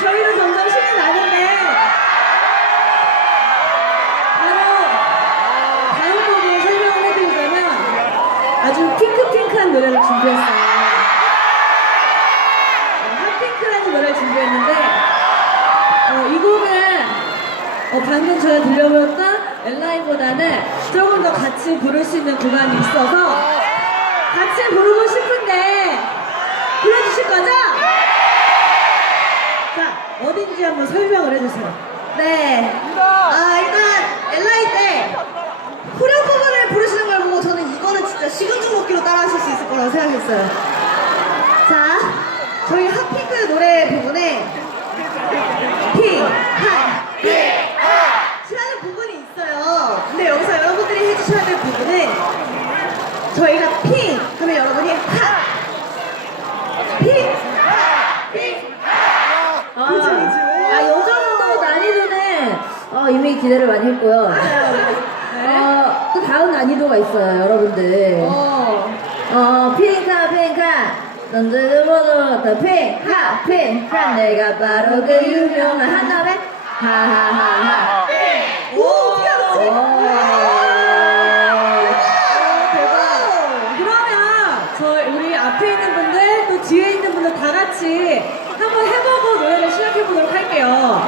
저희도 점점 신이 나는데 바로 다음 곡을 설명을 해드리자면 아주 핑크핑크한 노래를 준비했어요. 네, 핫핑크라는 노래를 준비했는데 어, 이 곡은 어, 방금 제가 들려보였던 엘라인보다는 조금 더 같이 부를 수 있는 구간이 있어서 같이 부르고 싶은데 불러주실 거죠? 주세요. 네. 아, 일단, 엘라이 때, 후렴 부분을 부르시는 걸 보고 저는 이거는 진짜 식은죽 먹기로 따라하실 수 있을 거라고 생각했어요. 자, 저희 핫핑크 노래 부분에, 핑, 핫, 핑, 시라는 부분이 있어요. 근데 여기서 여러분들이 해주셔야 될 부분은, 저희가 핑 하면 여러분이 핫, 핑, 핑, 아, 그죠, 그죠. 아, 요 정도 난이도는 어, 이미 기대를 많이 했고요. 어, 또 다음 난이도가 있어요, 여러분들. 어. 어, 핑카, 핑카. 모두 같아. 핑카, 핑카. 내가 바로 그 유명한 한 다음에 하하하하. 오, 어떻게 알았지? 그러면 저 우리 앞에 있는 분들 또 뒤에 있는 분들 다 같이 한번 해보고 노래를 시작해 보도록 할게요.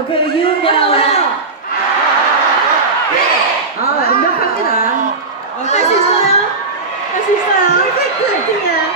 바로 그 유명한. 아, 완벽합니다. 할 수 있어요? 할 수 있어요. 퍼펙트.